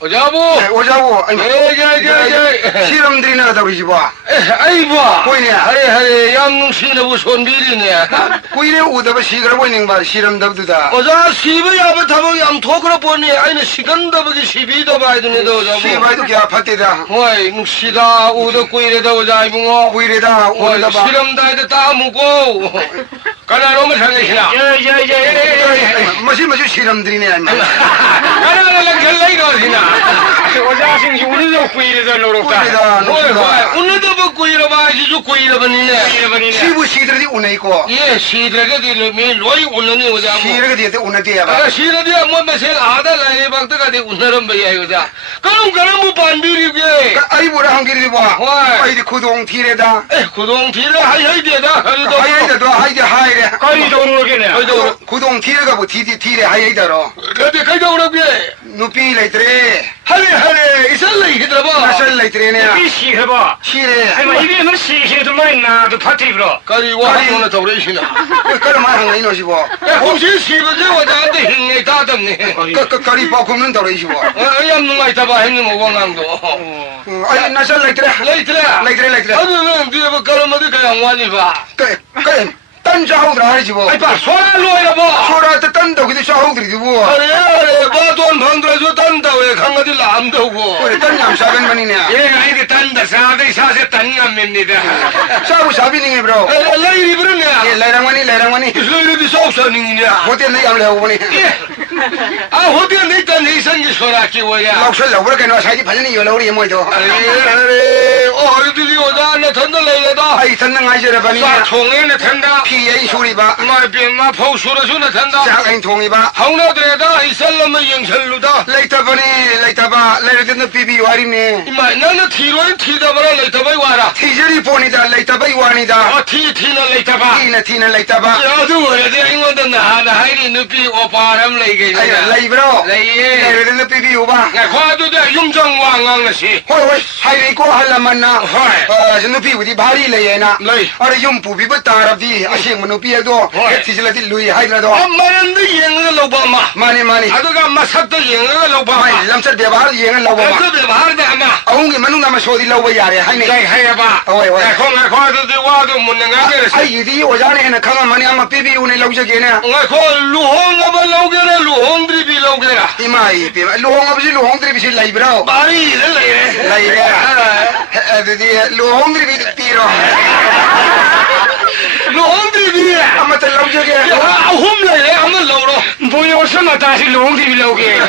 오자부. 오자고. 예. 실험들이나 다 그러지 봐. 아이 봐. 보이네. 하래 양능신하고 손비리네. 보이네 오다가 시그러 보이는 봐. 실험답도다. 오자 시비 야부 타고 양 토그러 보니 아이는 시간도 보기 시비도 봐야 되는데 오자부. 시바이도 개 아팠대다. 와이 시다 우도 꾸이래다 오자 이붕어. 보이래다. 오다 봐. 실험다에다 따 묻고. 가나로면 상해시나. 마시 실험들이네. 가나로면 결례가 어디나. 오자싱 우리도 꾸이래다 노력다. 보이래다. 오늘도 뭐 꾸이러 봐야지 저 꾸이러 버니네. 시부 시들이 오네 있고. 예 시들게 뒤로 로이 오늘니 오자부. 시르게 뒤에 오네 뒤에 봐. 아 시들이 뭐 메세 아다 라이 박다가 돼 오늘은 뭐야 이거자. 그럼 뭐 반비리게. 아이 뭐라 한 길이 봐. 와. 아이디 구동 뒤에다. 구동 뒤를 하이하이되다. 하이하이다. 하이디 하이래. 거의도 모르겠네. 구동 뒤에가 뭐 뒤에 하이하이다로. 그때 가자 오라게. 누피 레이트레. 하래 이살래 이들아 봐. 나설 레이트레네. 이 시해봐. 시래. 아이마 이비는 시해도 많이 나도 파티브로. 가리 와 오늘 더 그러시나. 그럼 말한 거 이노시고. 혹시 시버지 와자한테 힘내 다듬네. 거리 바꾸면 더러이시고. 야 누가 있다 봐 형님 오광강도. 아니 나설 레이트레. 레이트래. 레이트레. 아니면 뒤에 뭐 깔아먹을 거야 완이 봐. 그래. 딴 좌우들 하지 뭐. 아이 봐 소라로 해라 봐. 소라한테 딴다 그도 좌우들이 뭐. 그래 봐돈 방들어줘 딴다 왜 강아들 안 되고. 그래 딴 얌사변 만이네. 얘가 이게 딴다 사대 사세 딴남입니다. 싸우 사비닝이 브로. 레이리 부르냐. 예 레랑만이. 레이리 속사닝이냐. 호텔 내 양래하고 보니. 아 호텔 내딴 이상이 소라키 뭐야. 럭설 러브라 개노 사이디 발전이 열어오리 뭐죠. 아래 어디들이 오다 나 던들래다. 아이 선능 아이저라 바니. 사 총에는 탄다. 피에 소리 봐. 마비마 포수로서나 탄다. 작은 통이 봐. 하우나들에다 이 살람의 영설루다. 레이터 바니 레이터 봐. 레이터는 비비 와리네. 이마 나는 티로인 티다바라 레이터바이 와라. 티저리 보니다 레이터 바이 와니다. 아 티나 레이터바. 티나 레이터 봐. 야도 그래도 이건도 나나 하이리 눕히 오빠람 레이게. 아이 레이브로. 레이에. 레이터는 비비 오바. 야 과도다 용정왕왕나시. 호이 하이리 고 할라만나. 호이. 저는 비우디 바리 레이나. 레이. 아래 좀 부비부 따라디 아싱 문우피에도 티실라디 루이 하이드라도. 엄마는 영어를 로바마. 마니. 아도가 마사도 영어를 로바마. 마이 람설 베바르 예는 라고 봐. 아도 베바르데 아마. 아웅이 만웅 남아 소디 라고 야래 하이네. 잘 해봐. 오이. 야 공아 과도도 와도 못는가 그래서. 아이 이디 오자네 강한 많이 아마 비비 우네 라우저게네. nga ko luhong nga ba lawgera luhong dribi lawgera 이마이 비마 루홍 아버지 루홍들이 비실 라이브라오. bari le 라이브야. 에드디 루홍들이 비로. luhong dribi 아마 때 라우저게. ahum le amal lawro 뭐야 어서나 다시 롱디비 나오게.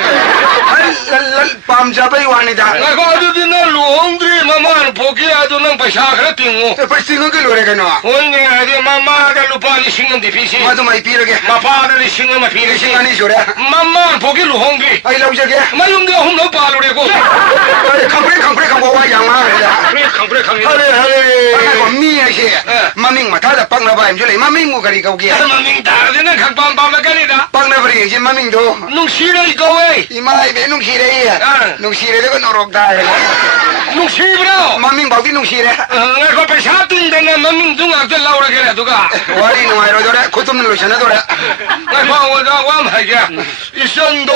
밤자바이 와니다. nga ko adu din na luhong dribi mama poki adu nang paisa khara tingu 벌써 그 노래가노. onne ade mama ga lupa li singam di pisi 맞아 마이 비르게. mapa da li singam ma pisi 시간이 저래. mama poki luhong dri 아이 라우저게. mayum de ahum lo palu re ko 강프레 강보와 양마야. 그래 강불에 강해. 아이고 미야시. 마밍 마타다 빵나바 임줄래. 마밍 무가리 가오게. maming da de na khang pam pam la kani da 빵나버리 이제 마밍도. nung sire ko we 이마이 베농 시레야. 농 시레가 노록다. nung sibra 마밍 바디 농 시레. nga ko paisa tin de na maming dung ak de lawra ke du ka 와리 노아이로 저래. 고tum는 로션에 저래. nga ko wa da wa ma ga isan도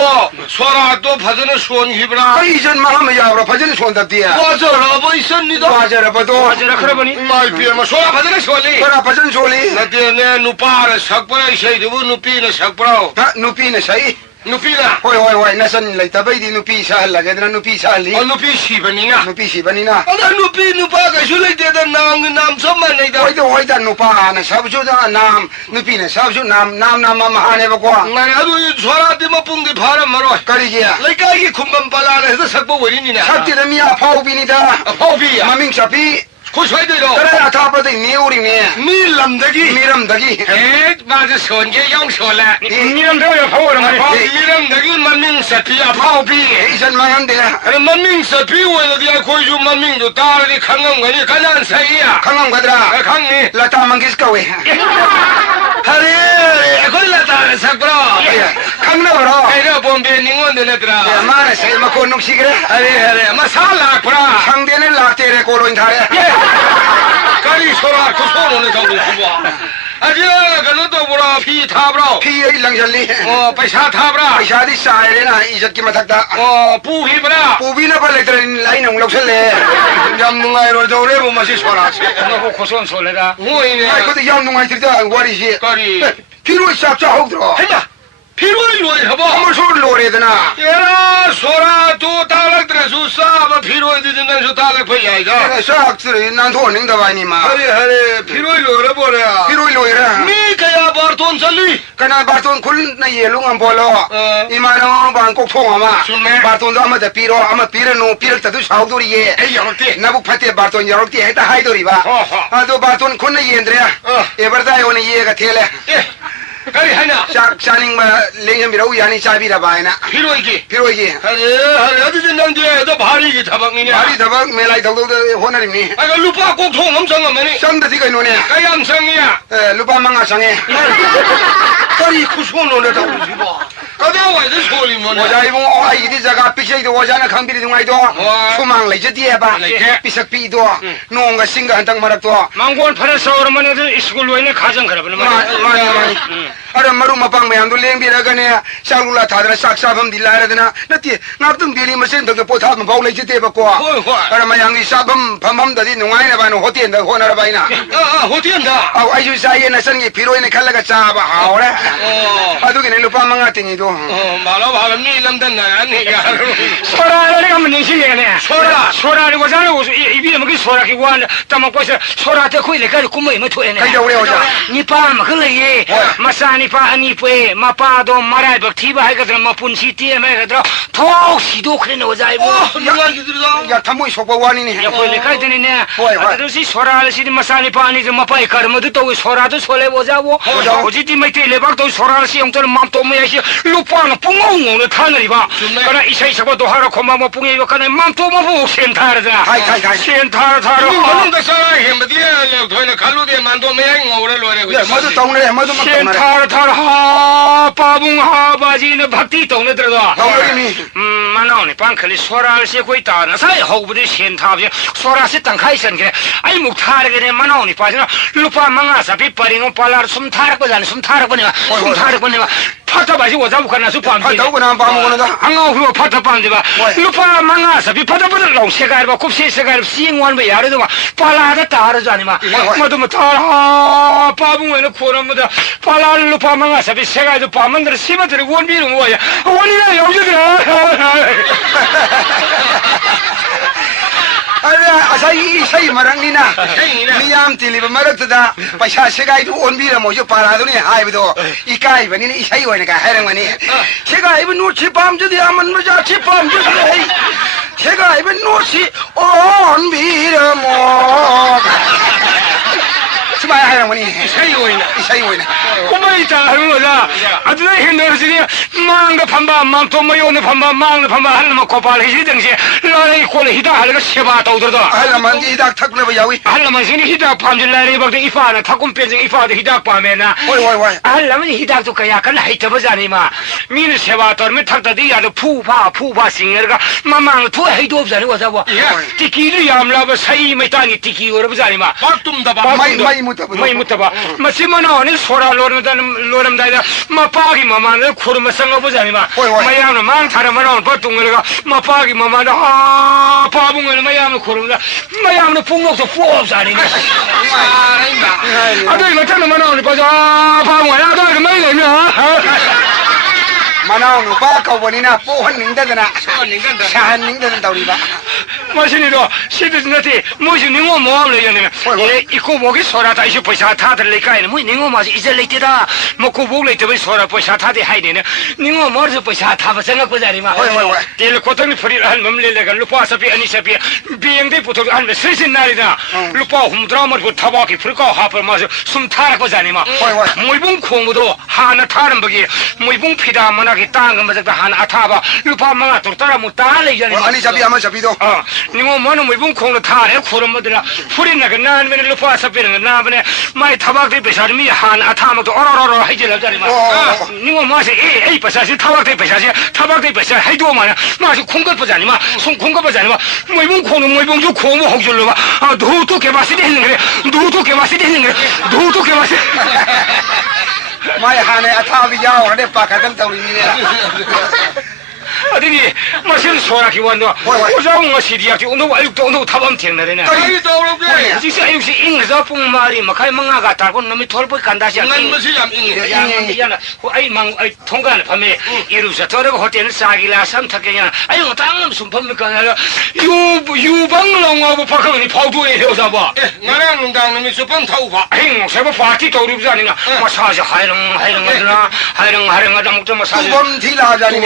소라도 파전의 수원 히브라 아이 전 마음에 야브라 파전이 손답디야. 와저라 뭐 있었니다 와저라 봐도. 아저라 그러보니 마이 피마 소라 파전의 수원이 그라 파전 소리. 나데네 누파라 sakpara isaidu nupina sakpara 나 누피네 사이. nupina 호이 나선 라이타바이디 누피 사할라게드나 누피 사할리. nupi sibanina 누피 시바니나. ada nupi nupa ka sulai de da nam samman nei da 호이다 누파 나 사부조다 남 누피네 사부조 남 마마하네 바고. nga adu sola de mapung de phara maro 까리지야. laikai ki khumbam pala ne sa sakpo wari ni na 삭디는 미야 파우비니다. phaubi ya 마밍 샤피. ko swai de ro 그래 아타바도 미우리네. mi lam da gi 미람다기. ba je son ge yong so la 이런 데야 파워라 말이. phaubi ram da gi maming sa pi a phaubi 이전 망한데. अरे मम्मी सभी वो लगिया कोई जो मम्मी जो तार दी खंगम गनी कल्याण सही है 강한 거더라. खंगनी 라타 망기스카웨. अरे कोई लता है सकरो 강나버로. एरो बॉम्बे निंगोन दे लेतरा 마네 세마코 농시그래. अरे मसाला पुरा 상대는 라테레 고로인 타래. 까리 소라 그 손을 잡고 싶어. 아지가 그것도 보라 피 타브라. พี่ไอ้หลังฉันเลย पैसा 타브라. ไอ้ชาที่สายเลยนะอีจะกินมาทักตา 부히브라. ปูพี่น่ะไปเลยตระไล่หนุ่มเราเฉลย 냠능아이로 저래 보면 시 소라시. 너그 고소한 소리다. ไอ้ 뭐이네. ก็จะย้อนนุ่งไอ้ที่จะวาริชี 까리. พี่รู้จักจะเอาตัว 해봐. 피로를 요해 เอา 해봐. มาสู้โลเลยนะ 얘라 소라 또 달락들어 수사 뭐 피로에 드는 수 달락 보야이가. สักสื่อนั่นโทษหนึ่งตะวันนี่มา 하래 피로를 요해 버려. พี่รู้เลยนะ 미가야 바톤 살리. ขณะบาตุนคุณในเยลุงอันพอลอีมาน้องบางกกทงอ่ะมาบาตุนต้องมาแต่ปีรอเอามาปีระนูปีระแต่ตุชาวตัวเย่ 에이 여러분. นับพัดเตบาตุนยารกที่ให้ตาให้ตัวรีบ้าอ่ะตัวบาตุนคุณในเย็นเดียเอเวอร์ได้วันนี้เย่กับเทเล 예. 까리 하나. ชาลิงมาเลี้ยงมีเราอย่างนี้ชาบีระบายนะ 피로이기. พี่รู้ยี่ 하래 어디든 남자야 너 바리기 다방이냐. บาลีตะบักเมลัยตกตกหัวนั่นมี 아가 루파 꼭통 엄청하면이 ช่างแต่ที่กันนู่นเนี่ย 까얌성이야. ลูกป้ามังอาสังเง 까리 구수노래 다루지 마. 까다와 이제 소리 我 뭐냐. 在问哦，哎，你这个必须的，我家那看比的东西多，出门来这点吧，必须比多，弄个性格很等么的多， 망고를 팔아서 그러면 애들 스쿨로 있는 가정 그러면 妈妈妈，而马路嘛帮没样都两边那个呢，小路啦，他的啥啥分的来了的呢，那点俺等店里面现在个包他们包来这点不过，而嘛样的啥分盘盘的弄完了吧，弄好点的好那了吧呢， 호티한다. 啊，哎就啥嘢那生意皮肉呢看那个啥吧好嘞，啊都给你路帮忙啊订一多， 말아 미남된 나야니가. 소라를 가면 내시네. 소라. 소라를 고자고 입이 뭐그 소라 기고 한 담아고서 소라한테 거기 가지고 꿈이 뭐 토에네. 看着我了家， 니빠 막을래. 마사니빠 아니쁘에 마빠도 말할 법 티바 하거든 뭐 분시 띠에 말거든 독시도 그래는 오자이고. 누가 기들다. 呀，他们说过话呢呢， 야 거기 가이드니네. 왜? 아들이 소라를 시리 마사니빠 아니 좀 마빠이 가르모도 또 소라도 소래 보자고. 어지디 메테 레박도 소라를 시 용도는 맘도 뭐야시 루파는 뿡엉엉을 타느리 봐. 그러나 이사이사고도 하라 고마 뭐 뿡이 요까는 맘도 뭐 센타르자. 가이. 센타르 타르. 너는 사람 힘들게 도에 갈루데 만도 매행 오래 로래. 呀，么都懂了，么都没懂了， 센타르 타르 하 빠붕 하바지는 박디 동네 들어가. 懂了你。 만나오네 방클리 소라를 씻고 있다. 사이 호부들 센타브지 소라시 땅 가이선 그래. 아이 묵타르게 만나오니 빠지나 루파 망아사 빗버리고 발라르 숨 타르거잖아. 숨 타르거니와 숨 타르거니와 파타바지 오자부 가나 수밤. 他都不能帮我呢， 안가고 파타밤지바 루파 망아사 빗파타바들 롱세가르바 굽세세가르 시행원 야르도마 발라다 따르자니마. 뭐도 뭐 타라 빠붕에는 코너무다 발라르 루파 망아사 빗세가르 밤은들 시바들 원비는 뭐야. 원이나 여기들아. อาศัยใช่มารังนี่นะนิยามตีลีบมารักตาประชาชนก็ดูอนบีละโมยุปาราตัวนี้หายไปตัวอีกายวันนี้อีใช่วันนี้ก็หายวันนี้เชกายเป็นนู้ชิปามจุดยามันไม่จะชิปามจุดเลยเชกายเป็นนู้ชิอนบีละโมสบายหายวันนี้ 이사이오이나. อีใช่วันนี้ 꼬마이다 하는 거자. 아들 힘들어지니 망가 판바 망토 모요네 판바 망가 판바 하려면 고발 히든지 라이 콜 히다 하려가 세바 떠들다. หายละมันที่ดักทักเลยไปยาวิ 하려면 신이 히다 밤질 라이 박대 이파나 타군 뺀증 이파도 히다 밤에나. โอ้ย 하려면 히다도 그야 간 하이트 보자니마. 미는 세바 떠면 탁다디 야도 푸파 싱어가 마망 투 해도 없자니 와자고. 티키를 얌라버 사이 메타니 티키 오르자니마. 박tum다 ไม่มุตตะ ไม่มุตตะบะมาซิมานอนี่สวราโลรมได้มาปากิมามันคุรมาสังกบุจานี่มาไม่ยามนะมังทารมานอนปะตุงเลยก็มาปากิมามันฮาปาบุงเลยไม่ยามนะคุรมาไม่ยามนะฟุ้งอกฟูอบจานี่อะด้วยมาทันมานอนปะจ้าปาบุงอะด้วยไม่เลยนะ มาน้องป้าเขาวันนี้นะปูหันหนิงได้นะชาหันหนิงได้ตาวดีบ้า 마신이도 시드즈나티 뭐지 닝어 뭐하면 되냐면 이거 목이 소라다 이제 벌써 다들 내가에는 뭐 닝어 맛이 이제 레이트다 먹고 목을 때문에 소라 벌써 다들 하이네네 닝어 머리서 벌써 다 생각 보자니마 딜 고통이 풀이를 한 몸레레가 루파사비 아니사비 비행대 부터 한 슬슬 날이다 루파 홈드라마 그 타바기 풀까 하퍼 마서 숨 타라 보자니마 모이봉 콩무도 하나 타는 버기 모이봉 피다 만하게 땅은 맞다 하나 아타바 루파 망아 돌따라 못 따래 이자니 아니 잡이 아마 잡이도 니모 뭐는 뭐 이분 콩로 타래 코르모들라 풀이나가 나는 루파 사페는 나베네 마이 타박데 베사르미 한 아타모도 어러러러 하이질라자리 마 니모 마시 에이 베사시 타박데 베사시 타박데 베사 하이도 마나 마시 콩거 보자니 마송 콩거 보자니 뭐 이분 콩은 뭐 이분 주 콩모 혹줄로 아 도도 개바시 되는 그래 도도 개바시 되는 그래 도도 개바시 ไม่หาในอาทาวิยาวได้ปากกันตั้งตัวนี้เนี่ย 아들이 마실 소라기 완도 오자고 시리아지 오늘 와육도 오늘 타밤 튀어나네. 아이 더럽게. 진짜 역시 잉서 뽕말이 막할 망아가 달고 놈이 돌보 간다시. 난 무슨 얌잉이. 양이잖아. 아이 망 아이 통과는 밤에 이루서 저러고 호텔 사기라 삼탁이냐. 아이 뭐 당은 무슨 밤니까 내가 유방랑하고 박하니 파도에 헤어져 봐. 나랑 당놈이 수번 타고 봐. 아이 세버 파티 도리부지 아니냐. 마사지 하이릉 하더라. 하이릉 하다 먹자 마사지. 두번 딜하자니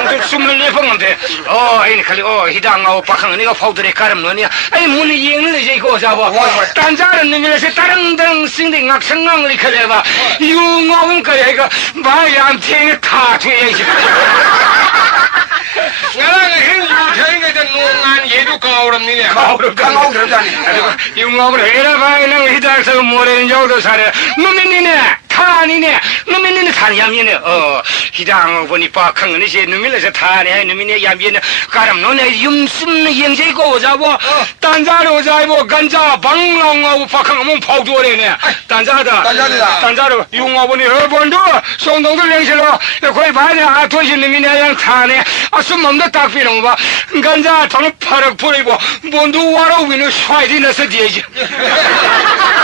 아무튼 24번인데 아이 칼리 히당하고 박항 네가 파우더에 가름 너냐 아이 문이 얘는 이제 이거 잡아 단자는 님이라서 다른 생대 낙성강을 이끌어봐 유응하고 그래가 마야한테 다 돼야지 나랑 행주탱이가 된 농안 얘도 가오랍니네. 강하고 그러자니 유응하고 해라바이는 히당서 모래는 여도 사래 놈이니네 타니네 놈이니네 타니야미네 히당하고 보니 박항은 이제 놈이라서 타네 놈이네 야미네 가름 너네 юм숨는 영재고 오자고 단자로 오자고 간자 방랑하고 박항은 파우더래네 단자로 유응하고니 어번도 송동도 랭실로 거의 봐야 도시 놈이네 양 타네 숨맘도 딱 피는 거 봐. 간자 저는 파락 보이고 뭔도 와라 위는 샤이디 나서 뒤지.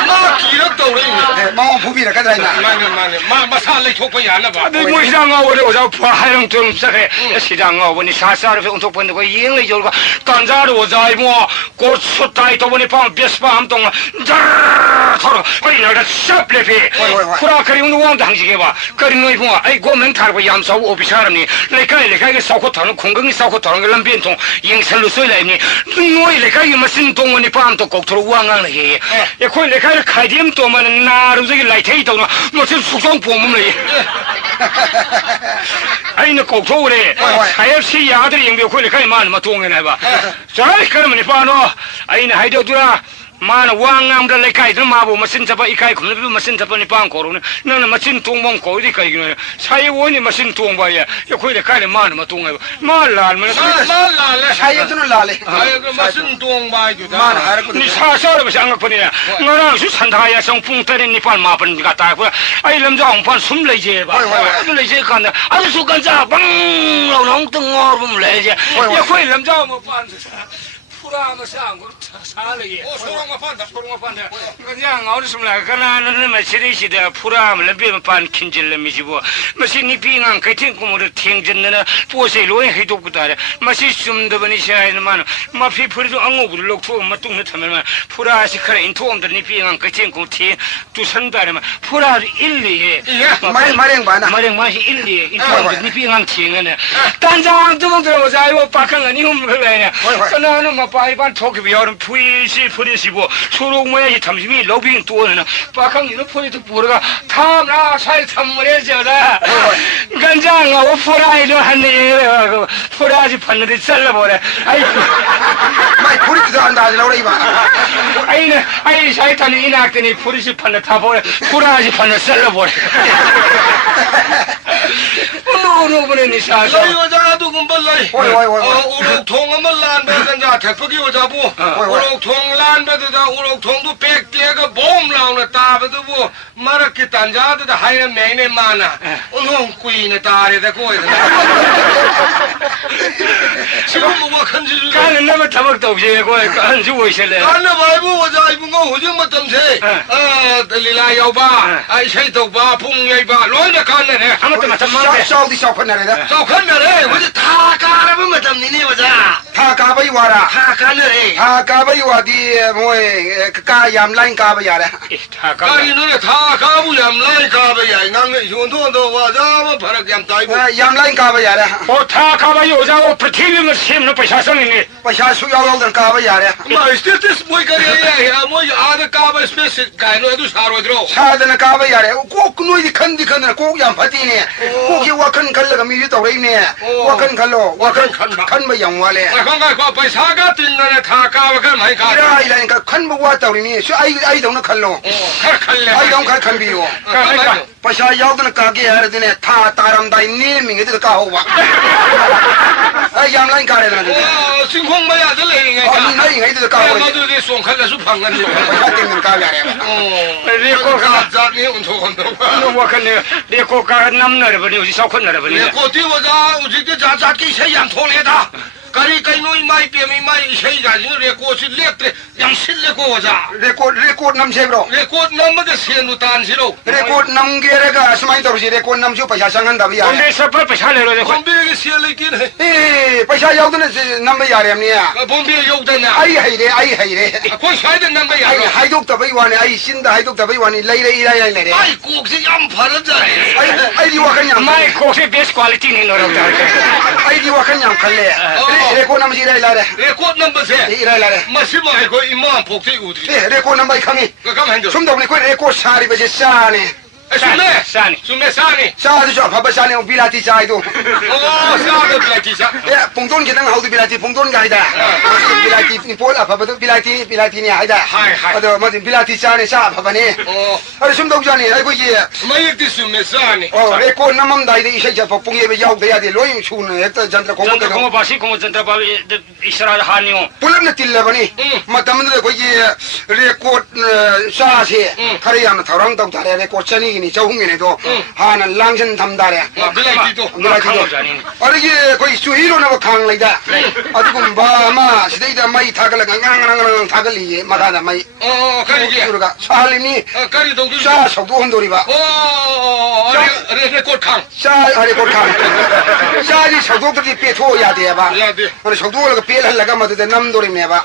마 기력 떠오르네. 뭐 부비라 가자니나 마네. 마 살래 톡보야 나 봐. 내 모시장아 오래 오자 파하영 좀 시작해. 시장아 보니 사사로 온통 번고 이행을 열고 단자로 오자 뭐 고수 타이 또 보니 방 베스파 함동 자 서로 거기 내가 샵레피. 쿠라카리 운동 당시게 봐. 그린 놈이 뭐 아이 고멘 타고 얌사고 오비사람니 내가 이게 사고 타는 공경이 사고 타는 걸 남변통 영설로 쏘이라니 너희 내가 이 무슨 동원이 밤도 꼭 들어와가는 게 야, 거기 내가 가디엠 또만 나름 저기 라이트 있다고 무슨 숙성 보면 아니 너꼭 들어오래 하엽시 야들이 영비 거기 내가 많은 뭐 동원해 봐 자, 그러면 이봐노 아니 하이도들아 mana wangam da lekai da mabu masin tapa ikai khum bi masin tapa ni pang koru na na masin tongmong ko di kai gno sai woni masin tong ba ya ya khoi le kai le man ma tong ma lal ma la 사이에 두는 라래 아이 그 무슨 동바이 주다. 만 하르고 ni sa sa ba sang ko ni ngara su san da ya song pung tare ni pan ma pan ga ta ko ai lam jong pan sum le je ba le je kan da ai su kan ja bang lo long tong ngor bum le je ya khoi lam jong ma pan puran가 상고 살이 소랑아 판다. 소랑아 판다 그냥 어디서나 가나는 마시리시다 puram lebih pan kinjil misibo masih ni pingang kaitin kumur tingjenna pose loe hidup kutare masih sumda bani shain man ma phi phurdu angu gulok thu matung na thamma pura sikhara inthom da ni pingang kaitin kum thi tu sandare ma pura illi 마랭 바나 마랭 마시 illi inthom da ni pingang thingane 단장 두번 들어오자요 박항은 이놈 그래 그나는 마 파이반 토기 비어는 푸이시 푸리시고 소록 모양이 탐심이 로빙 또는 박항 이런 포인트 보르가 탐나 살 탐물에 저다 간장하고 포라이를 하네 포라지 판는데 잘라버려 아이고 마이 부리도 안다 나오라 이봐 아이 사이탄이 이낙더니 포리시 판는 다 버려 포라지 판는 잘라버려 오늘 보내 니 사서 여자도 금발라이. 우럭 통하면 란베든가 대포기 여자부. 우럭 통 란베든가 우럭 통도 백대가 몸 나오는 따베도 뭐 마르키 단자도 하이는 매네 많아. 오늘 꾸이네 따레다 고이다. 지금 뭐가 큰지. 가는 남은 타박도 없이 고이 간 주고 있을래. 가는 말고 여자 입은 거 오징어 땀새. 들리라 여봐. 아이 쉐이도 풍예봐. 로이나 가네. 아무튼 마찬가지. 샤우디 샤우파나래다 저 어제 다 가라면 맞답니네 여자. 다 가바이 와라 다 가네. 다 가바이 와디 뭐에 까 얌라인 가바야래 가기 너네 다 가부 얌라이 가봐야 나는 윤도도 와자면 바로 얌 따이고. 얌라인 가바야래 다 가봐 여자고 프티비면 심는 पैसा성이니 पछा सुयावल 가바야래 마 스테이터스 뭐이 가리야 뭐 아들 가봐 스페이스 가이노도 사로드로. 사드나 가바야래 꼭 노이디 컨디 컨나 꼭 얌파티네 꼭이 와컨 걸러가 미유 떠레이네 와컨 칼로 와칸 칸뭐 영화래 ไอ้ของไอ้ก็ไปช้าก็ตินนะทากาวกันไหมกัน 이라이라니까 칸뭐 왔다우리니 아이 동네 칼로 โอ้คันคันเลย 아이 동 칼 칸비요 คันไม่กัน 파샤 야우드는 가게 하르드네 타 따람다이 니밍이 들 가오와 아이 양라인 가래드나 โอ้สิงคงไม่อยากจะเลยไงกัน 아니 나이 이들 ไอ้ 가오와 มาดูดิส่งคันละสุพังกันอยู่ 파샤 땡는 가야래 โอ้เรียกก็ขาดจากนี้อุ่นโทนตัว 我看那那个干那么那的不呢？我就少困那的不 เรียก 呢？ ก็ที่ว่าจะอุจิตจะจะกี่ใช้ยังทงเลยท่าการีไก่น้อยไม่เปียไม่ใช้กันเรียกก็สิเรียกเลยยังสิเรียกก็จะ 레코 남세브로 เรียกก็น้ำมันจะเสียนุตานสิโร่ 레코 남게레가 스마이 더르시 레코 남주 파샤 상한다비야 我这是不下来了， ผมเบี้ยเสียเลยกินเลย 에 파샤 야우드는 남베 야렘니야 ผมเบี้ยยกได้นะ 아이 하이레 คนใช้ได้นั่งไม่อยาก 아이 하이독 더베이 와네 아이 신다 하이독 더베이 와니 레이레 이라이라이레 ไอ้กูสิยำผ่านใจ 아이 디와 그냥 买口水别是quality你那了的。 아이 디와 그냥 칼레 레코 남시 이라이라레 เรียกก็น้ำมันเสีย 이라이라레 มาสิมาให้ก็อิมามพกที่อุด 에 레코 남바이 강이 ก็กำลังจะ 좀더 보니 그 레코 사리 베제 싸네 ไอ้สุเม่ 啥呢？ สุเม่ซานี่ 싸도 저 바바 싸네 빌라티 싸이도 โอ้ซาก็เป็นกี่ซะ 야 봉돈 기능 하우드 빌라티 봉돈 가이다 빌라티 폴 아파바도 빌라티니 아이다 아도 뭐든 빌라티 싸네 싸 바바네 โอ้ 아니 좀더 전에 아이고 이 ไม่ยึดที่สุเม่ซานี่ 레코 남맘다이데 이셔자 복봉에 야우데야 돼 로잉 추는 했다 잔들 真的 공부가 跟我把谁跟我真的把伊斯兰哈牛， 불렀네 딜레버니 마담들 거기 레코 싸세 카리야는 타랑도 다래 레코 천이기니 저흥이네도 하는 랑신 담다래 เป็นไรที่ตัว 놀라지도 어르기 거기 수위로 나고 강라이다 어디군 바마 시대이다 마이 타글라 강강강강 타글리 마다다 마이 โอ้กันกี่ 우리가 살림이 กันที่ตรงที่ 싸 속도 혼돌이 봐 โอ้เรียกกดขัง 싸 아래 곧 강. 싸지 속도들이 빼토야 돼 봐. อย่าดิ 아니 속도를 빼려가 뭐든 남돌이 내 봐.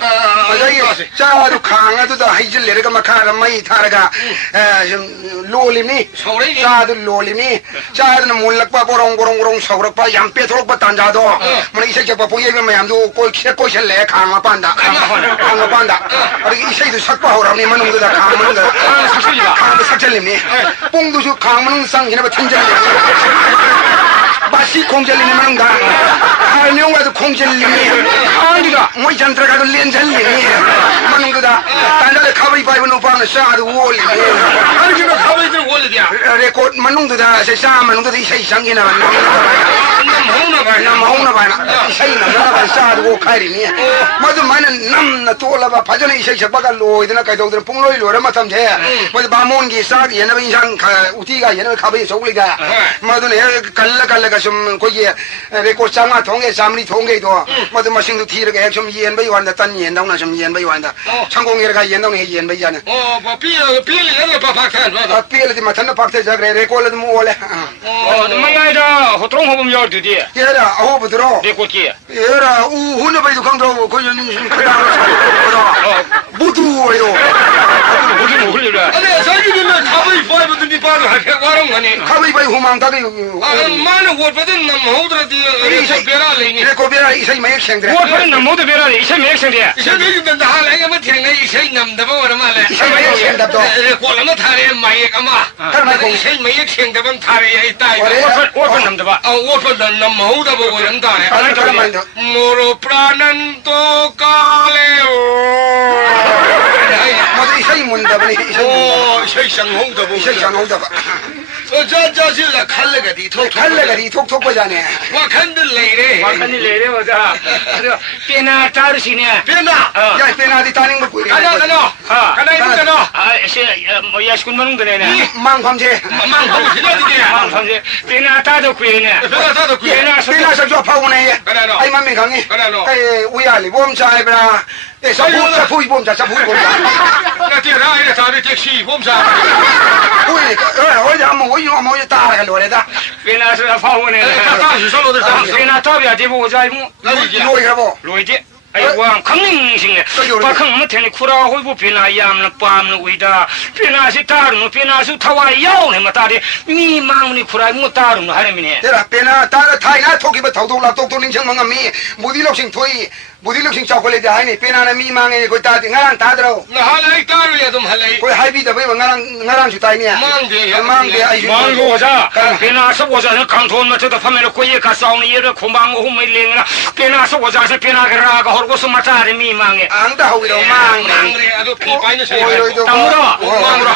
저기 싸도 강아도 다 하이질 내려가 막 가라 마이 타라가 좀 로림니 เขาได้ยิน 싸도 로림니 싸도는 몰락바 보롱보롱보롱 서그럭바 양 빼토록바 단자도 뭐 이 새끼 봐 보이면 마음도 꼴 킬래 강아 반다 강아 반다 아니 이 새끼도 삭바하라니 만은 거다 강은 거 삭슬이다. 강도 삭절림니 뽕도 주 강은 쌍이나 천절리 마시 공절림이 만은가 할명과도 공절림이 아니가 뭐 잔트라가도 렌절림이 만은 거다 단자를 가버리 바이브 노파는 싸도 올림이 อันนี้ก็เขาไม่ได้วนเลยเดียว 레코 만능도다 세사 만능도다 이 사이 상기나 น้ำห้องนะไป 남하오나 봐나 이 사이 나가 싸도 카이리니 맞아 마는 남나 또라바 바전에 이 사이 잡아가 로이드나 가이도들 뽕로이 로라마 탐제 맞아 바몬기 싹 옛날 인상 우티가 옛날 가버리 속리가 맞아네 갈라가 좀 거기에 레코 장아 통에 삼리 통게도 맞아 마싱도 티르게 좀 이엔바이 완다 딴 이엔다우나 좀 이엔바이 완다 창공이가 이엔다우나 이엔바이 자네 โอ้พอพี่เลยแล้วพอพักแทนว่า 아피엘이 마찬나 박테 자그래 레콜라도 뭐래 没来的，好中好不要的的， 얘라 아호 부드러 别过节。 얘라 우 혼자바이도 강도 거기 그다음 무두요 我就不会了。 อันนี้ใช่ที่มันทำให้ไฟมันมีปาร์ตี้ให้ว่ารงนี้ 가바이바이 후망 다게 มันหัวเป็นน้ำหูตัวที่เรื่องเปล่าเลยนี่ 레코베라 이사이 마이 생드레 我反正没得别的，一切没剩的。 ใช่ที่มันหาอะไรก็ไม่ถึงไอ้ใช่น้ำแต่ว่าอะไรมาเลยกว่าเราไม่ทานอะไรไม่ก็มาใช่ไม่ถึงแต่มันทานอะไรตาย 我分那么的吧。 เอาว่าเป็นน้ำหูตัวว่าอย่างตายโมโรปรานันโตกาเลโอ 맞아 이사이 문다버니 โอ้ใช่สังหงตัว 이사이 장홍다바 这是来看那个地头 칼레가 이 톡톡 거자네 我看的累嘞我看你来的，我操！别拿扎的行呢。别拿 야 페나디 따는 거 보이네 看到啊， 看到一个呢 啊，是我也是跟弄的呢。 망밤제 慢跑起来的啊，同志，别拿扎的贵呢。别拿他的贵 别拿什 페나 么？ 서줘 파우네 아이 맘미 강이 아이 우야리 몸차이브라 에 사푸이 몸차 사푸이 몸차 那这啥也啥的这气我们啥 우이 어디 한번 우이 한번 우이 따라가 노래다 别拿是跑我呢。大水上路的上 别拿照片这不我家一摸， 那你讲 노래가 뭐 录一节。哎，我肯定行的，把看我们天的苦劳会不别那样了，把那味道，别那是大人，别那是他娃要的嘛，大的，你忙的苦劳没大人了，还得明年。对了，别那打了太那托给不头头了，头头领枪忙咪，目的六星推，目的六星照过来的还呢，别那迷茫的，佢打的，俺打的喽。那还来打了也都还来。佢海边的，为俺去打呢。忙的，忙的，哎呦。忙我啥？别那是我这人刚脱嘛，这个旁边的鬼也看上了，也是恐怕我没灵了。别那是我这是别那个那个，我什么啥的迷茫的。俺打后头忙的，啊，都皮白的谁？当不到，忙不到。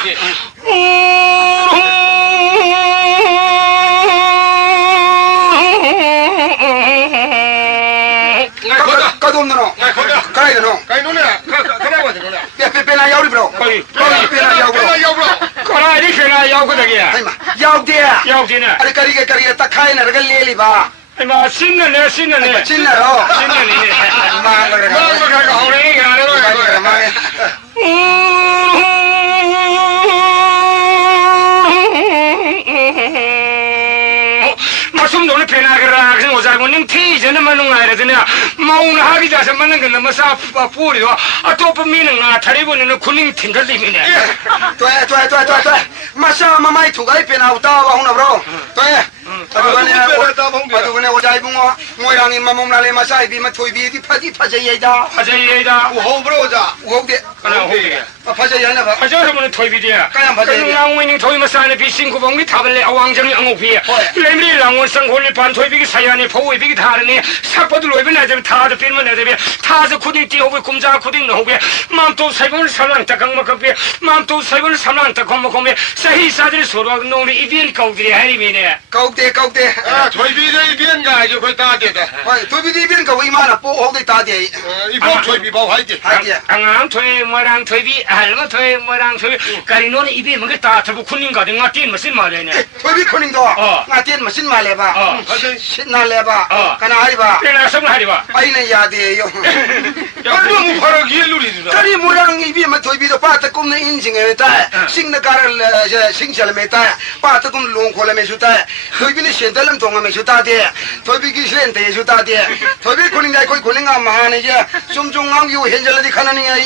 搞懂的喏，搞的喏，该弄的，干嘛的弄的？别那要的不咯？可以，别那要不咯？要不了。过来你别那要不得个。哎妈，要的。要的呢。啊，这个打开那个脸里吧。哎妈，新的呢，新的呢。真的哦。新的呢。妈个，妈个个好嘞，干的了。妈个。我送到你别那个啦，我在我能提前那么弄来的真的，毛那哈个家什么那个那么啥玻璃哇，啊都不明能啊，他那个那可能停在里面的。对，马上妈妈土个别那打吧，红了不咯？对。Patukan我在我让你妈妈来嘛晒比嘛推比的拍这一家，拍这一家，我好不了咋？我的，拍这一那个，拍这什么推比的？干样拍这一？我为你推嘛晒的比辛苦帮你他们来王正我皮，你们让我生活的办推比个啥样的，破位比个他的呢？啥不都来边来这边，他的边嘛来这边，他是苦定地后边，公家苦定后边，妈都才帮三两打工嘛可别，妈都才帮三两打工嘛可别，谁啥子说话弄的一边高的海里面呢？高的。啊，推比这一边家就会打的的。喂，推比这边个为嘛呢？不好的打的。一包推比包海的。俺推没让推比，俺们推没让推，家里弄的一边么个打，他不肯定搞的，俺店没新买的呢。推比肯定多。俺店没新买来吧？新拿来吧？看哪里吧？别那什么海的吧？哎，那呀的哟。要不我跑到野路里去了。这里没让一边嘛推比的，把这工的引擎也带，新的干了新下来没带，把这工龙过来没去带，推比的现在人中啊没去打的，推比给现在也去打的，推比可能在可能啊嘛那些，中央有现在的看到那个，哎，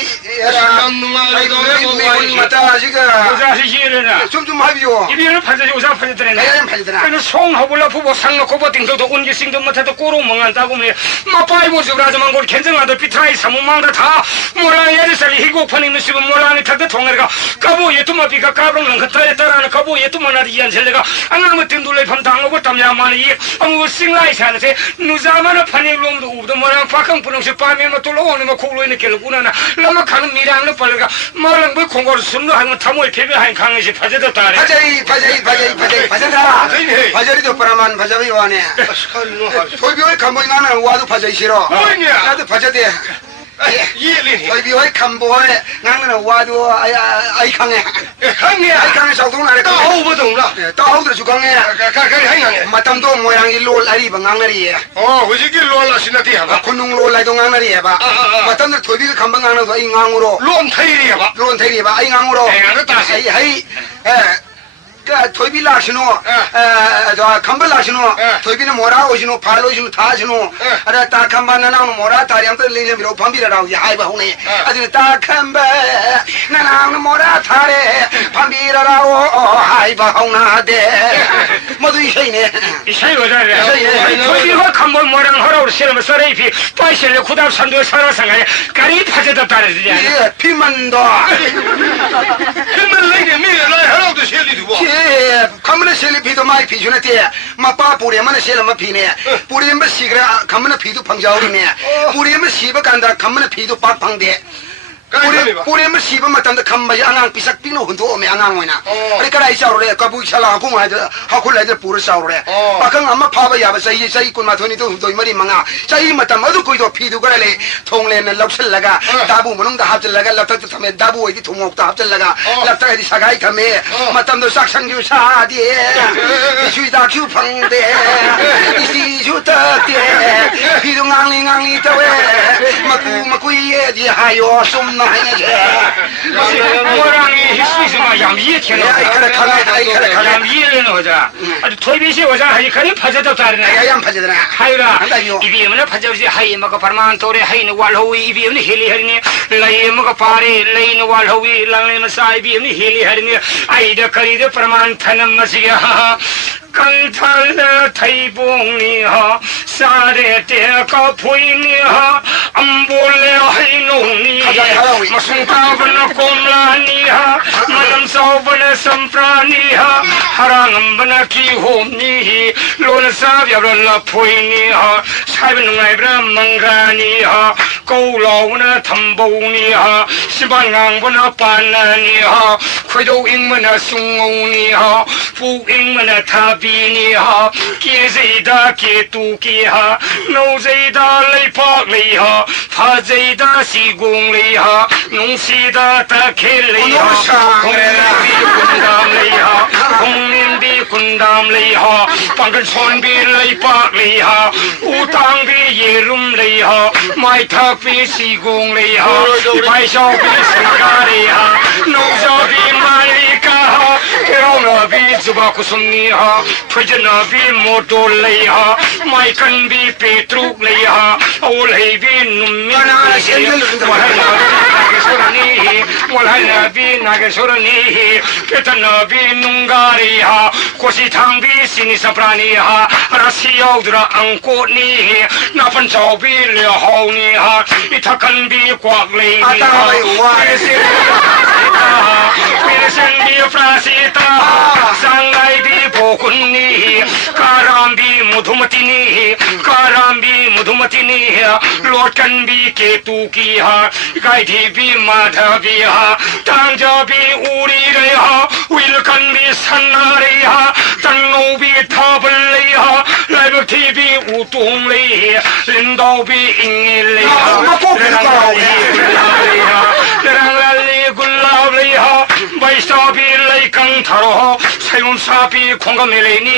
没嘛打这个，有啥是野人啊？中还有，一边人拍着有啥拍着的呢？哎呀，拍着的呢。那从好不了，不过上了，可不顶头都温习性都没他都过路忙啊，咋个没？嘛摆我就那怎么我看着俺都比他还什么忙的他，莫让也是里一个朋友们是不莫让你他的同那个，搞不也多么比个搞不能个他当然搞不也多么那的眼前那个，俺们顶头来碰当我当家嘛的也，我醒来下来噻，你咱们那朋友弄的屋的莫让发更不能是把面嘛多了我那么苦了那给了姑娘呢，那么看米量那把那个莫让不空过的孙子还我他们偏偏还看那些拍着都打的。拍着你就不让man拍着有啊呢，推比会看不俺那我都拍着싫어，那都拍着的。野里。推比会看不会，俺那我都爱看哎，爱看小东那里。打好不懂了，打好的就讲哎，看很硬。嘛当多模样一落来里吧，俺那里。哦，我就给落了，现在这样吧。昆农落来到俺那里吧，嘛当时推比看不俺那个一俺我咯。乱推的吧？乱推的吧，一俺我咯。推比拉西诺，看不拉西诺，推比的莫拉我西诺，爬罗西诺，他西诺，打看吧，那莫拉他两个零零比罗旁边的也还不好呢，就是打看吧，那莫拉他的旁边的我还不好拿的，没对谁呢？谁有这的？推比我看不莫让好了，写了么说了一批，把写了苦到山多山上上来，赶紧拍着都打的是这样。拼门多，拼门来的没来，还要都写里头。他们的心里皮都买皮出来的，嘛把布里们的写了么皮呢？布里们洗个，他们的皮都碰焦的呢。布里们洗不干的，他们的皮都白碰的。布里们洗不嘛，当的看嘛，安安比啥比那很多没安安为呢？你个来烧嘞，个不烧啦，公来的，好过来的布的烧嘞。把刚俺们爬不下不，谁滚嘛，团你都没得忙啊，谁嘛当嘛都贵到皮都过来嘞，同嘞那老吃那个，大部不能打好吃那个，老太太他们大部为的同学打好吃那个，老太太的啥个他们，嘛当到杀生就杀的，你去打就碰的，你洗就得的，皮都硬里的喂，嘛贵也的还有什么？妈还能吃？我让你为什么养米天了？养米人了我这，特别是我这还可能拍着到这儿呢。哎呀，拍着呢。还有啦，一边们拍着是还么个пар만多的还呢瓦路一边的黑里黑呢，来么个巴的来呢瓦路一，让你们啥一边的黑里黑呢，哎的可以的пар만谈那么些哈。刚才的台风你哈，啥的这个陪你哈，俺不了黑弄你，马上他们那公啦你哈，马上烧不那什么你哈，哈让俺们那起哄你，罗那啥要罗那陪你哈，才不能来不那蒙干你哈，狗老那腾波你哈，西班牙不那搬那你哈，回头英文那送你哈，不英文那他。比你哈，给谁的给都给哈，弄谁的来跑来哈，怕谁的西宫来哈，弄谁的打开来哈，红人的滚当来哈，红人的滚当来哈，帮着穿比来跑来哈，武当的也容来哈，买他比西宫来哈，买小比谁家来哈，弄小比买来个哈，让那比就把苦送你哈。फजना भी मोटो ले हा माइकन भी पेट्रुक ले हा ओल है भी नुम्मी वलहना भी नागेश्वरनी पेतना भी नुंगारी हा कोसी थांग भी सिनी सप्रानी हा रसी औदरा अंकोनी नापन चाव भी ले हाउनी हा इथकन भी क्वाक ले पेरेसन भी फ्रासीता संगाई भी भोकुन्नी कारांबी मधुमतिनी कारांबी मधुमतिनी लोटन भी केतु की हा गाइधी भी माधवी हा तांजा भी उड़ी रही हा विलकन भी सन्ना रही हा तन्नो भी थाबल रही हा लाइबथी भी उतुम रही लिंदो भी इंगे रही हा रंगली गुलाब रही हा बैसा भी लैकं थरो 세운 사비 공감내래니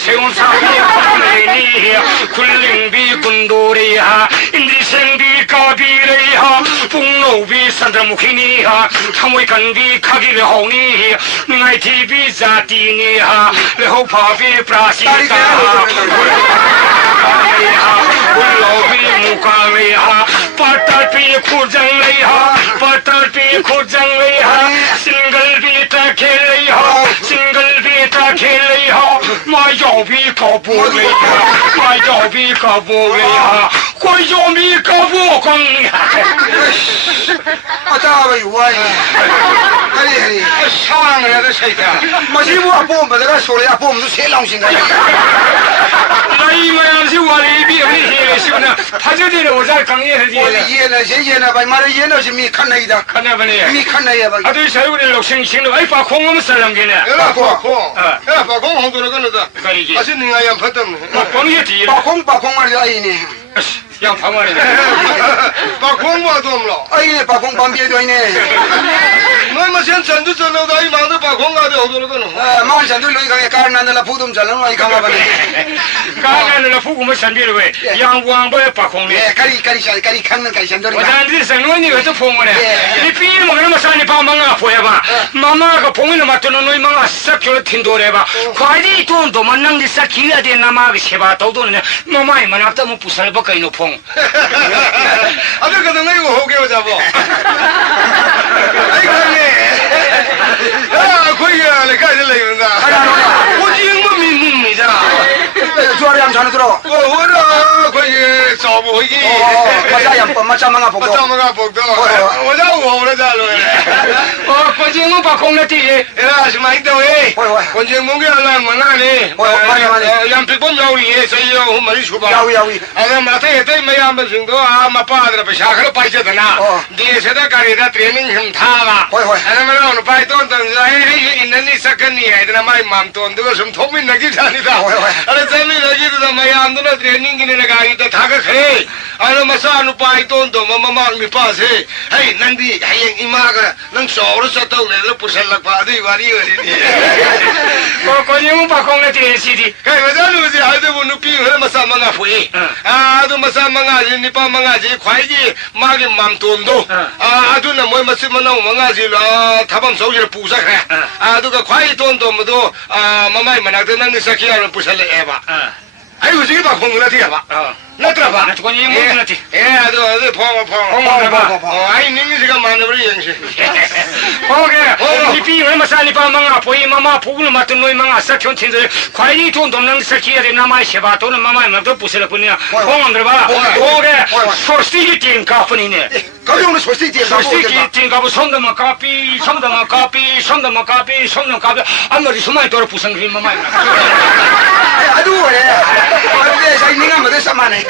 세운 사비 공감내래니 굴링비 군도리하 인디생비 가비레이하 북노비 산드무키니하 타모이간비 카기레호니 닝아이티비 자티니하 레호파비 프라시타하 굴로비 무카레이하 빠따비 쿠장레이하 빠따비 쿠장레이하 싱글비 타케레이하 싱글 बेटा खेल रही हो मैं जो भी कबू गई मैं जो भी कबू गई कोई जो भी कबू कौन अच्छा भाई हुआ है अरे अरे शांग है तो सही था मशीन वो अपो बदला सोले अपो हम तो सेल लाऊं सिंगा नहीं मैं ऐसे वाले भी अभी है सिवना फजे दे रो जा कंगे है ये ना भाई मारे ये ना सिमी खाना ही था खाना बने मी खाना है भाई अभी सही वाले लोग सिंग सिंग आई पा खोंग में सलाम के ना पाखों हम तो लोगों ने था ऐसे नहीं आया फतम पाखों ये थी पाखों मार जाए ने yang pamare पाखों वो तो हम लोग आई ने पाखों बम्बे तो ने मैं先成都成都的一忙的पाखों啊的好多लोगों मां成都लोग का कारण ना ला फुदुम चलन आई खामा बने कारण ला फुगु में संबे रे yang wang ba पाखों ने करी खान करी संदो我当时生活你个是碰我呢你比我那么三你帮忙啊回吧妈妈个朋友嘛都能弄忙啊啥就挺多的吧快递多多嘛能的啥起来的那么个七八都多呢妈妈嘛那怎么不是不给你碰啊这个能那个好给我家不哎看你啊可以啊来看这来人家我经不明白的做两场的咯我这可以找不回去马家嘛不找嘛不到我家我了家了哦关键我把空了地哎什么一刀哎关键我给来嘛那里让别不要你所以我没出吧要哎嘛对没呀没听到啊嘛爸的不下课了摆着的呢你现在干的training 很他吧哎嘛让我摆动等哎那你啥跟你哎那买满多这个什么透明的给啥你的哎咱们那个 mayamduna training gini nagari ta thaga khare alo masanu pai ton to mama mi pase hey nandi hayeng imaga nang sawro sa taw le pusal lak pa adi wari wari ni ko yung pa kong na TNCD kai madalu si hade bu nupi he masa manga phui adu masa manga ni pa manga ji khwai ji ma ge mam ton do adu na moi masi mana manga ji la thabam sau ji pu sa khre adu ga khwai ton do mo do mamai manak de nang ni sakhiya ro pusal le eba ai u ji ba khong la ti ba na tra ba ko yung mo na ti adu adu phong ai ni ni ga man bri yang shi okay ni pi ma sa ni pa manga poi mama pu na ma tu noi manga sa chon chin de khwai ni ton dom nang sakhiya de na mai she ba to na mama ma to pusal ko ni khong am de ba okay so sti tin ka pa ni ne ka yung na sosti ti so sti tin ka bu song da ma copy song da ma copy song da ma copy song da copy am ri su mai to pu sang ri mama adu re ade sai ninga ma de samane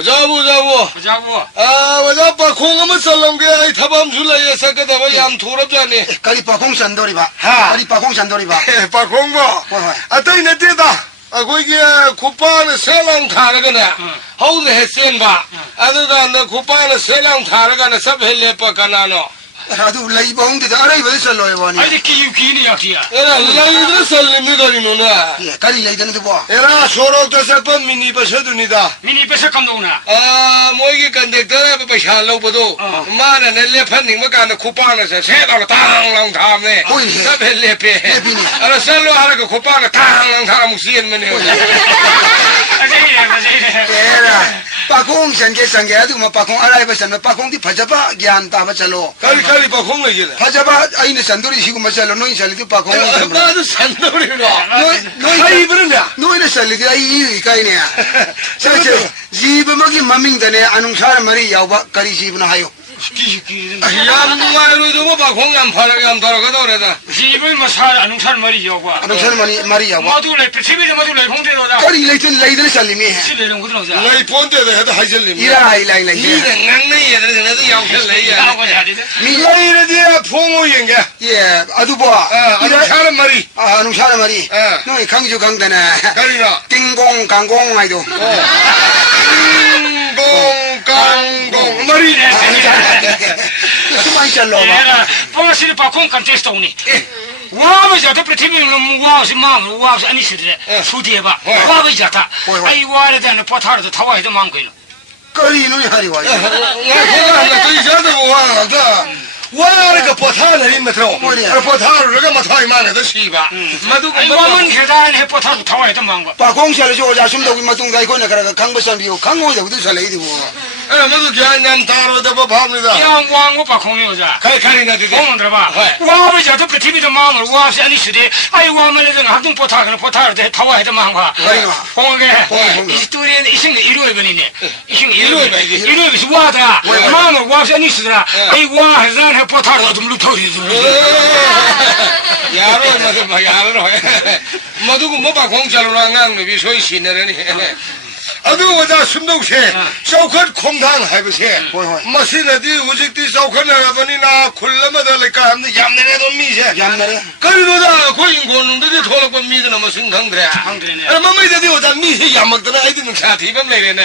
Jabu wajah pakong ama salam ke ai thabam sulai sakit apa yam thurap jani kali pakong sandori ba kali pakong sandori ba pakong ba atai na te da agoi ke kupa na selang thar ga na hau ne sen ba adu ga na kupa na selang thar ga na sab hele pa kana no adu lai bong de arai ba saloi ba ni ai ki yu ki ni ya ki ya era lai de sal ni ga ni no na kali lai de bo era soro to se pa mini pa se du ni da mini pe sa kam do na moi ki conductor ba paisa lo ba do ma na ne le phan ning ma ka na khupa na se la tang lang tham ne sab hele pe ara sal lo ara ka khupa na tang lang tham sien me ne era pakong sange adu ma pakong arai ba san pakong di phajaba gyan ta ba chalo kali pakong le jela phajaba ai ne sandori si ko masalo noi sali tu pakong ba du sandori no noi ai brunda noi ne sali di ai kai ne sa che jib ma ki maming da ne anungsar mari yaw ba kari jib na hayo yam ngai ru du ba khong yam phara yam thar ga do re da jibul masal anungsar mari yo ba anungsar mari yaw ba madu le prithvi de madu le phong de do da kari lai de sali me si le long ko ja lai pon de da hai jel ni ira ai lai ni de ngang nei ye de ne de yaw khel lai ya ko ja de mi lai de de phong o yin ge ye adu bo anungsar mari anungsar mari noi khangju khang da na kali na tingong kangong ai do gong kang gong mari de sumai chalo ba era po si pa kon contest ni wa ba ja to prithvi no wa si ma wa ani si de su de ba wa ba ja ta ai wa de na po thar de thawai de mang ko kari no ni hari wa na ko na to ja de wa da 哇，那个波涛那里没头，波涛那个没头嘛，那都是吧？没都我们看他那波涛头还都忙过。把光下来就我家什么都没动在过那个康不上比康我都出来的我。哎，没都讲人打了都不跑那个。要王我把空有是。看那对对。空知道吧？我们家都不提别的忙了，我是按你说的，哎，我们那个还动波涛，可能波涛的头还都忙过。空个，一多年一星期一路一个呢，一星期一路是我的，忙了我是按你说的，哎，我还让他波涛的怎么都头的。呀，那是嘛呀，那没都没把空下来了，那比说新的呢。啊，对我家孙东些，烧烤空汤还不些，没事了的，我这的烧烤那个把你拿困了嘛的来干，那养的那都米些，养的嘞，可是说的过瘾过弄的这拖了过米的那么心疼的嘞，哎，妈没得的我家米些养么的那还得能下地方来的呢，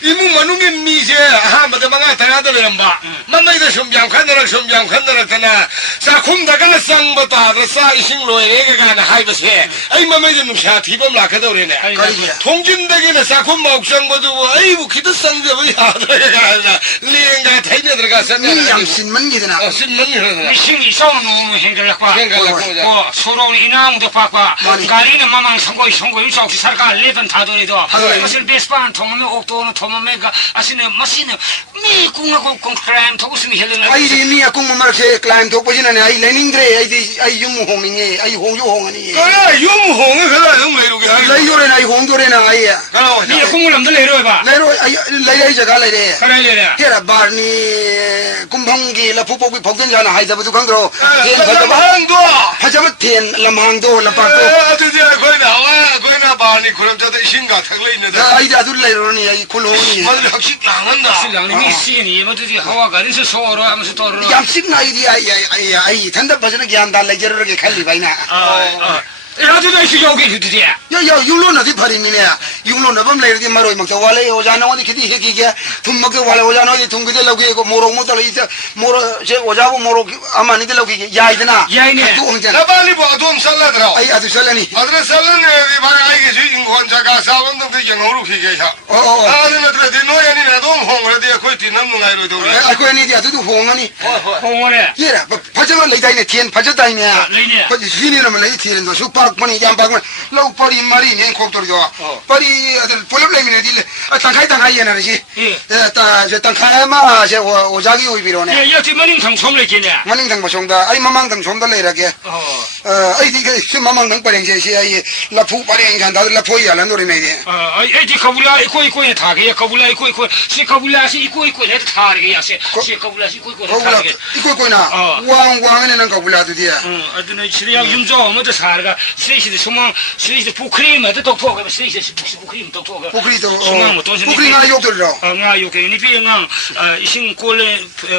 因为我弄的米些，哈，没得嘛，大家都来吧，妈没得什么养看的了，什么养看的了，真的，啥空的干了生不大的，啥一心落那个干的还不些，哎，妈没得能下地方拉开到的呢，通军的给那啥空。毛生不多，哎，我看到生的不要这个啥，连个太那这个生的。你养新门的呢？新门的。你心里少弄现在了话，我说到你那我都发过，家里呢妈妈送过有少去参加那份他都那多，我是别班同我们学多呢，同我们个，而且呢，没事呢，米工啊工 crime 都是米黑的。哎，你米啊工嘛是 crime 都不是呢，哎，来宁德哎用红的呢，哎红就红的呢。哎，用红的可是用没路的。来有的呢，红多的呢，哎呀。你工我们都来了吧？哎呀，来这个来的。看来的。这了把你公通给了婆婆给跑进家呢，还在不都看到？天不怎么很多，还怎么天了忙多了把多。对对，快点啊，快点把你可能这的心肝疼累呢。哎呀，都来了呢，哎，哭了呢。我这好心凉的。是凉的，你心里嘛这些好啊，个人是说了，俺们是多了。养心那一点，哎呀，真的不是那养大来这儿给看里边呢。然后就在学校给你的。要用了那的拍的呢，用了那不来的马路嘛，就完了，我家那我的肯定黑个，同么个完了，我家那的同个的老个个摩罗摩到了一次，摩罗这我家我摩罗阿玛尼的老个压的呢，压呢，那把你把多少了的了？哎呀，就说了你，啊，这少了呢，你把那个水晶矿这个啥问题都养好了去给下。哦，啊，那这的诺呀，你那都红了的，可以点那么来了都。哎，可以你的都红啊你，红了。耶，拍这个雷在呢，天拍这在呢，拍这水呢那么雷天都说把把你养把。老把你马里面哭到了就，把你不来面的，当开也那些，当开嘛，是我家有一边呢。要去门铃堂冲来见的。门铃堂不冲的，哎，慢慢等冲的来了个。哎，这个是慢慢等不灵些些，哎，拉铺把人看到拉铺也烂到里面的。哎，这可不啦，一个一个他个，可不啦，一个一个，是可不啦，是一个一个来他的个呀，是可不啦，是一个一个他的个。一个一个呢，汪的那可不啦，对的。那其实要用着我们这啥个，谁是什么？谁是不可以嘛？这都错个，谁是不可以都错个。不可以都，不可以俺有得着。俺有给你别俺一心过来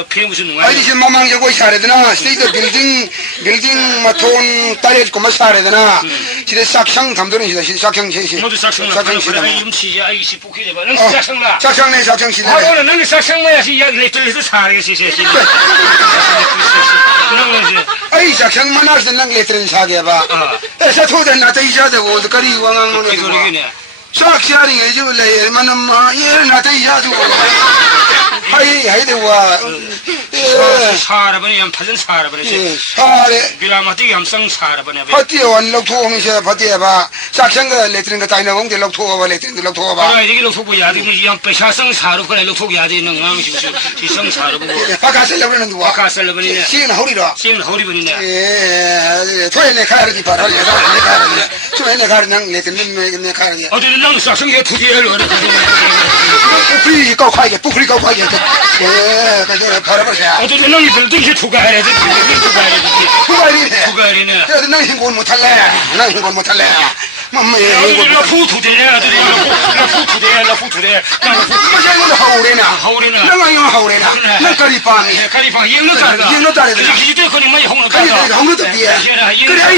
偏不是弄。哎，你是慢慢就过下来的呢，谁的 building 嘛同大家怎么下来的呢？现在杀伤他们都认识，现在杀伤些些。我就杀伤了，杀伤是的。用气呀，哎，是不可以的吧？能杀伤了。杀伤呢，杀伤是的。好了，那个杀伤嘛，是要来对是差的，是。哎，杀伤嘛，那是能来对差的吧？哎，杀错的那这一下子我都可以往往那个。杀下的也就来嘛那么也那这一下子我，还得我。差的不呢，拍成差的不呢？差的。比那么这样生差的不呢？拍掉完老拖那些拍掉吧，杀伤个来这个灾难我的老拖吧，来这个老拖吧。这个老拖不压的，你像白下生差的过来老拖压的，能俺们是生差的不？发卡生了不能多。发卡生了不呢？先好的了。先好的不呢？突然你看了你把他也到你看了，突然你看了能来这你看了。哦，对，能杀生也吐血了。不可以搞快点，不可以搞快点。反正跑了不是。哦，对，能一直都是吐盖的，吐盖的呢。这能行过没谈来，能行过没谈来。没老糊涂的呢，这里老糊涂的。我现在好的呢，那个用好的呢，那可以放的，赢了咋的？一对可能没红了，可以红了都别。可是哎，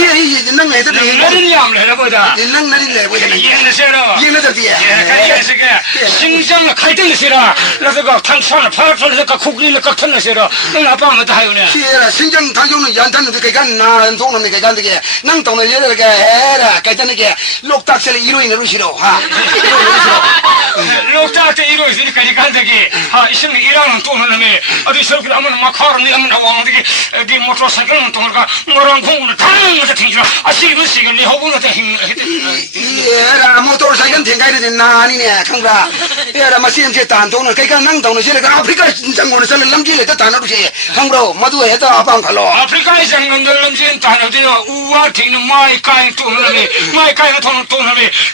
能来的对。那你养来了不的？能来不的？赢了些了，赢了都别。看这个，新疆的开灯的些了，那这个汤川的爬出来这个苦里的个吞了些了，那哪帮们都还有呢？是了，新疆他用的烟弹的给干，那种的给干这个，能懂的也那个哎了，给干那个。落大起来一路那路去了哈，落大这一路 있으니 가니까되게 이승이 일하는 돈을 내 어디 저렇게 하면 마카로니 하면 나와는데 이 모터사이클은 돈을가 뭐랑 공을 다른 것에 튕기라 아시는 시간 네 호분을 대 era motor cycle thengai de na ni ne khang ra era machine che tan dong kai ka nang dong ne che ka africa jangol se lam ji le ta tan ru che khang ro ma du he ta apang khalo 아프리카의 장군들 넘진 단어들이 우와 튀는 마이카이 돈을 마이카이 돈을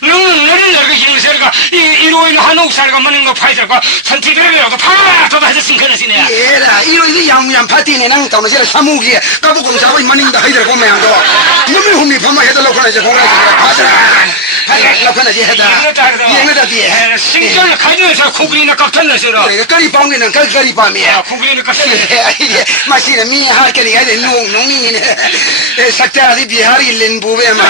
너는 내가 힘세가 이로인 한옥 살가 먹는 거 파이들과 선티들이라도 파도 다 했으면 그러시네 era iro ni yang yang pati ne nang dong ne che samu gi ka bu gong sa bai maning da hai de ko me ang do nu mi hum ni phama he da lo khana che khong ra pa da hai lo khana che he da yeng da di 신전 가지고서 코그리나 깝탄 내서라 ka ri pang ni nang ka ri pa me 코그리나 깝탄 machine mi har ke ni ga de nu nu ni ne sakta di bihari len bu be ma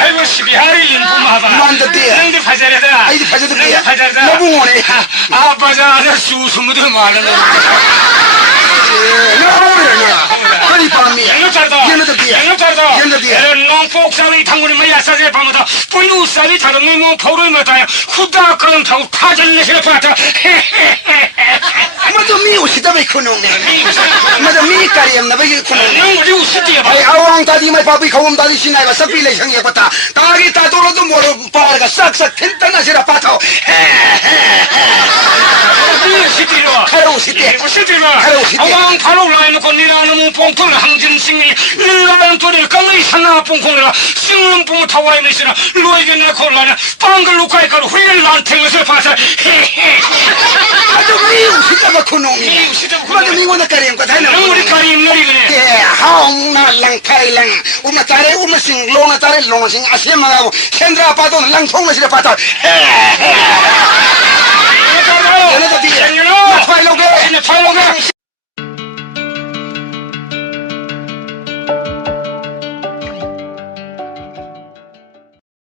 아이고 시비하리 인부마다 만드디 근데 파자래다 아이디 파자도 비야 파자다 너무 오네 아 파자 수수무들 말하는 나 오래나 그리 밤이 영업자다 얘네들 비야 영업자다 얘네들 비야 농폭사위 당군이 뭐 야사제 밤마다 본우사위 다른 뭐 포를 못하여 후다 그런 타고 파전을 내시려 봤다 맞아 미 오시다 왜 그놈네 맞아 미 까리엠 나 왜 그놈네 우리 우스디야 봐 아이 아왕 다디 마이 바비 카움 다디 신나이 바 섭비 레상이 봤다 다기 따도로도 뭐로 빠르가 싹싹 텐타나시라 빠토 시디로 카로 시디 시디로 카로 시디 아왕 바로 라이놓고 니라는 뭐 뽕뽕을 항진싱이 니라는 돌을 까마이 산나 뽕뽕이라 싱은 뽕 타와이 메시나 로이게 내 콜라나 빵글 루카이카로 후일 란탱에서 봐서 아주 미 오시다 봐 그놈이 맞아 미고나 까리엠 거 다이나 우리 가리 놀이 그래 예 하옹나 랑카이랑 우마 따레 우마싱 로나 따레 로나싱 아시마고 켄드라 빠도 랑통나시라 빠토 얘네들 비야 나 파일로게